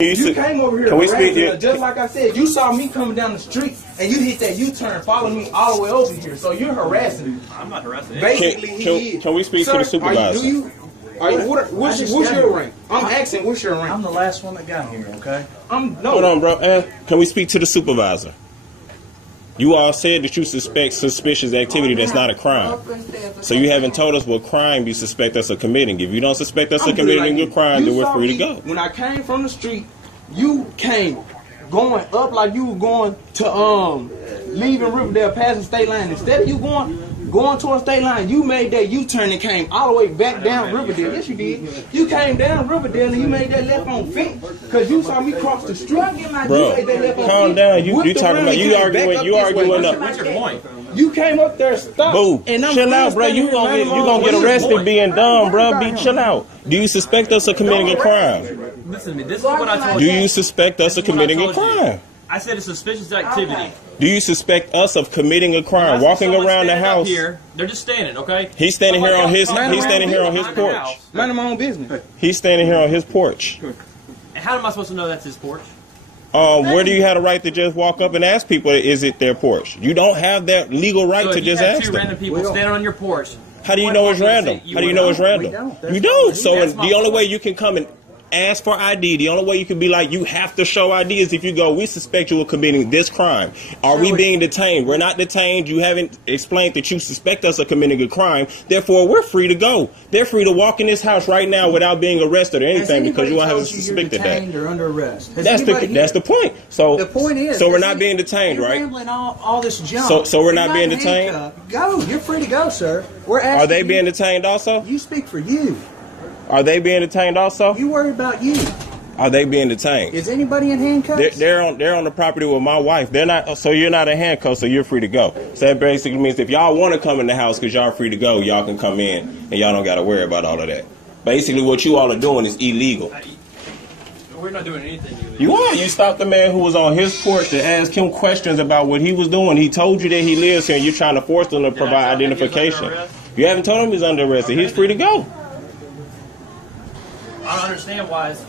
You came over here harassing just like I said. You saw me coming down the street and you hit that U-turn, following me all the way over here. So you're harassing me. I'm not harassing. Basically, can we speak to the supervisor? What's your rank? I'm asking, what's your rank? I'm the last one that got here. Okay. Hold on, bro. Can we speak to the supervisor? You all said that you suspect suspicious activity that's not a crime. So you haven't told us what crime you suspect us of committing. If you don't suspect us of committing a crime, then we're free to go. When I came from the street, you came going up like you were going to leaving Riverdale, passing state line. Instead of you going towards state line, you made that U-turn and came all the way back down Riverdale. Yes, you did. You came down Riverdale and you made that left on Fink because you saw me cross the street. Bro, calm down. You talking about you arguing up. What's your point? You came up there, stopped. Boo, chill out, bro. You gonna get arrested being dumb, bro. Chill out. Do you suspect us of committing a crime? Listen to me. This is what I told you. you. Do you suspect us of committing a crime? I said it's suspicious activity. Do you suspect us of committing a crime? Walking around the house. Here, they're just standing, okay? He's standing here on his. He's standing here on his porch. Mind my own business. He's standing here on his porch. And how am I supposed to know that's his porch? Where do you have a right to just walk up and ask people, is it their porch? You don't have that legal right to just ask them. So if you have two random people standing on your porch, how do you know it's random? How do you know it's random? You don't. So the only way you can come and ask for ID, the only way you can be like, you have to show ID is if you go, we suspect you of committing this crime. Are we being detained? We're not detained. You haven't explained that you suspect us of committing a crime. Therefore, we're free to go. They're free to walk in this house right now without being arrested or anything because you haven't suspected that. Or under arrest? That's the point. So the point is, so we're not being detained, right? Rambling all this junk. So we're not being detained. Go. You're free to go, sir. We're asking. Are they being detained also? You speak for you. Are they being detained also? You worry about you. Are they being detained? Is anybody in handcuffs? They're on the property with my wife. They're not. So you're not in handcuffs. So you're free to go. So that basically means if y'all want to come in the house because y'all free to go, y'all can come in and y'all don't got to worry about all of that. Basically, what you all are doing is illegal. We're not doing anything illegal. You are. You stopped the man who was on his porch to ask him questions about what he was doing. He told you that he lives here, and you're trying to force him to provide identification. You haven't told him he's under arrest. He's free to go. I don't understand why it's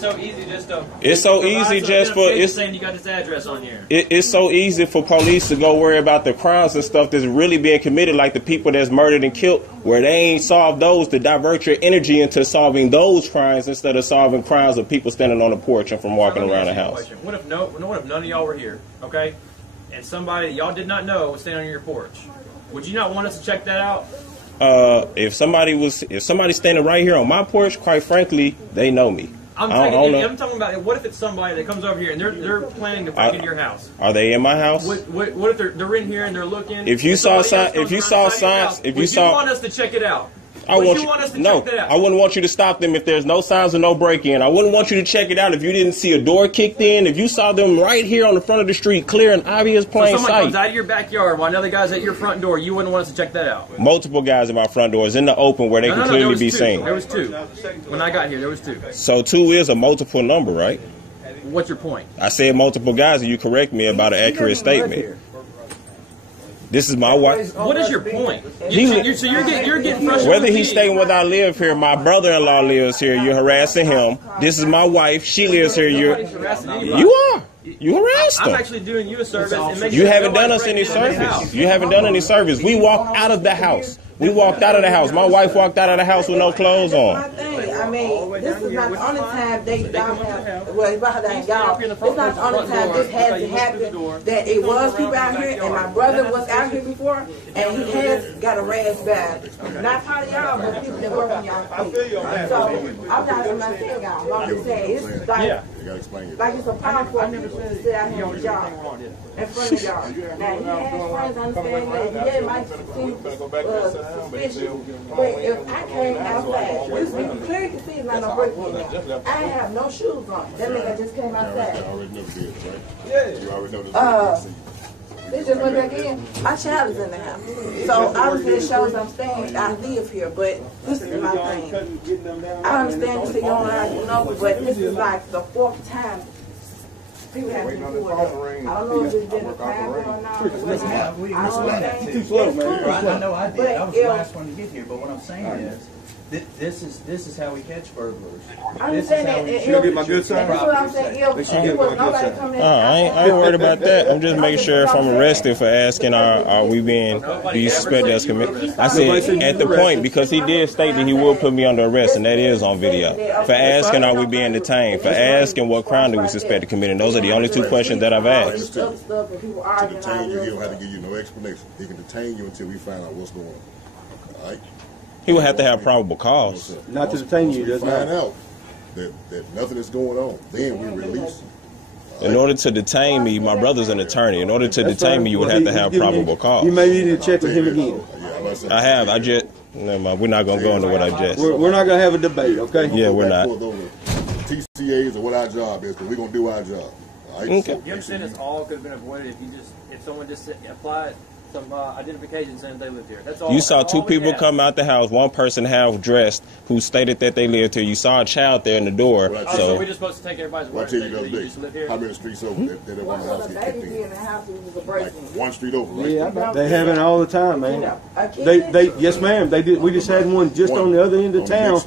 so easy just to. It's so easy just for it's saying you got this address on here. It's so easy for police to go worry about the crimes and stuff that's really being committed, like the people that's murdered and killed, where they ain't solved those, to divert your energy into solving those crimes instead of solving crimes of people standing on the porch and from walking around the house. What if none of y'all were here, okay? And somebody y'all did not know was standing on your porch? Would you not want us to check that out? If somebody's standing right here on my porch, quite frankly, they know me. I'm talking about what if it's somebody that comes over here and they're planning to break into your house? Are they in my house? What if they're in here and they're looking? If you saw signs, would you want us to check it out? I wouldn't want you to stop them if there's no signs of no break-in. I wouldn't want you to check it out if you didn't see a door kicked in. If you saw them right here on the front of the street, clear and obvious, plain sight. So someone comes out of your backyard while another guy's at your front door. You wouldn't want us to check that out? Multiple guys at my front doors in the open where they can clearly be seen. There was two. When I got here, there was two. So two is a multiple number, right? What's your point? I said multiple guys, and you correct me about an accurate statement. This is my wife. What is your point? So you're getting frustrated. Whether he's staying where I live here, my brother-in-law lives here, you're harassing him. This is my wife. She lives here. You are. You harassed him. I'm actually doing you a service. You haven't done us any service. You haven't done any service. We walked out of the house. We walked out of the house. My wife walked out of the house with no clothes on. I mean, this is not the only time y'all have. Well, it's not the only time this has to happen. That it was people out here, and my brother was out here before, and he has got a rash bag. Not part of y'all, but people that work on y'all. So I'm not saying y'all. I'm just saying it's like it's a powerful people to sit out here on the job in front of y'all. Now he has friends, understand that. Yeah, it might seem suspicious, but if I came outside, you clearly can see it's not no break-in now. I have no shoes on. That means I just came outside. You already know the deal, right? Yeah. You already know the deal. They just went back in. My child is in the house. So obviously it shows I'm staying, I live here, but this is my thing. I understand you say you don't know, but this is like the fourth time people have been pulled up. I don't know if it's been a time or not. Too slow, man. I know I did. I was the last one to get here, but what I'm saying is, This is how we catch burglars. I understand that. She'll get my good side. That's what I'm saying. If was nobody coming in. I ain't worried about that. I'm just making sure if I'm arrested for asking, are we being, do you suspect us committing? I said at the point, because he did state that he will put me under arrest, and that is on video. For asking, are we being detained? For asking, what crime do we suspect of committing? Those are the only two questions that I've asked. To detain you, he don't have to give you no explanation. He can detain you until we find out what's going on. All right? He would have to have probable cause. Not to detain you, does not. Find out that nothing is going on. Then we release you. In order to detain me, my brother's an attorney. In order to detain me, you would have to have probable cause. You may need to check with him again. I have. I just. Never mind. We're not going to go into what I just. We're not going to have a debate, okay? Yeah, we're not. TCAs or what our job is, but we're going to do our job. All right? Okay. You understand this all could have been avoided if someone just applied some identification saying they lived here. That's all. You saw two people come out the house, one person half dressed who stated that they lived here. You saw a child there in the door. So we're just supposed to take everybody's word that you just live here? How many streets over that they want the house get kicked in? Like one street over, right? Yeah, they have it all the time, man. Yes, ma'am. They did. We just had one just on the other end of town,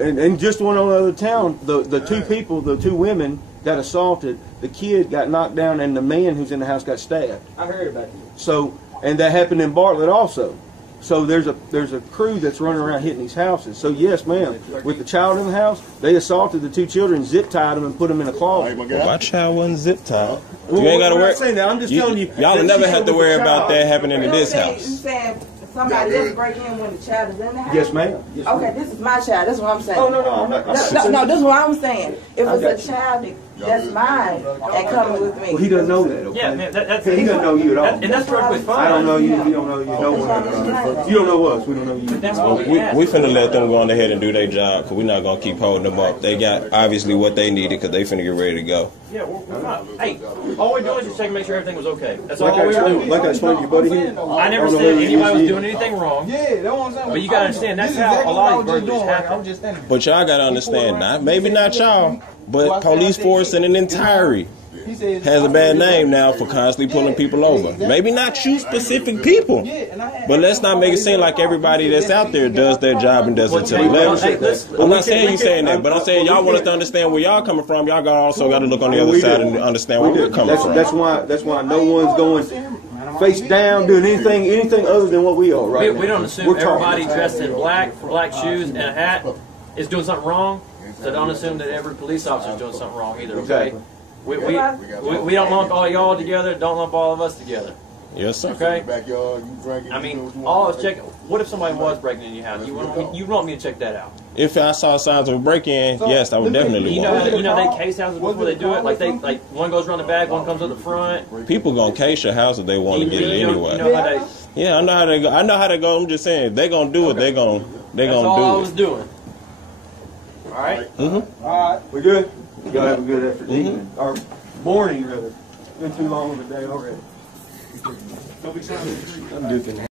and just one on the other town. The two people, the two women, got assaulted. The kid got knocked down, and the man who's in the house got stabbed. I heard about that. So, and that happened in Bartlett also. So there's a crew that's running around hitting these houses. So yes, ma'am, with the child in the house, they assaulted the two children, zip tied them, and put them in a closet. Well, my child wasn't zip tied. You ain't got to worry. I'm just telling you. Y'all never have to worry about that happening in this house. You saying somebody else break in when the child is in the house? Yes, ma'am. Yes, okay, this is my child. That's what I'm saying. Oh no, I'm not. No, this is what I'm saying. If it's a child that's mine and coming with me. Well, he doesn't know that. Okay? Yeah, man, that's he doesn't know you at all. And that's perfectly fine. I don't know you. You don't know you. You don't know us. We don't know you. That's what we finna let them go on ahead and do their job, because we're not gonna keep holding them up. They got obviously what they needed, because they finna get ready to go. Yeah, we're not. Hey, all we're doing is just checking to make sure everything was okay. That's all we were doing. Like I explained to your buddy here. I never said anybody was doing anything wrong. Yeah, that's what I'm saying. But you gotta understand, that's how a lot of these burglaries happen. But y'all gotta understand, maybe not y'all, but police force in an entirety has a bad name now for constantly pulling people over. Maybe not you specific people, but let's not make it seem like everybody that's out there does their job and does it to the level. I'm not saying you saying that, but I'm saying y'all want us to understand where y'all coming from. Y'all also got to look on the other side and understand where we're coming from. That's why no one's going face down doing anything other than what we are right now. We don't assume everybody dressed in black shoes and a hat is doing something wrong. So don't assume that every police officer is doing something wrong either. Okay. We don't lump all y'all together. Don't lump all of us together. Yes, sir. Okay. I mean, all of us check. What if somebody was breaking in your house? You want me to check that out? If I saw signs of a break-in, yes, I would definitely want it. You know they case houses before they do it. Like one goes around the back, one comes up the front. People gonna case your house if they want to get it anyway. You know how they, yeah, I know how they go. I know how they go. I'm just saying, if they gonna do it. They gonna do it. That's all I was doing. All right. All right. We good? You gotta have a good afternoon or morning, rather. It's been too long of a day already. I'm duking.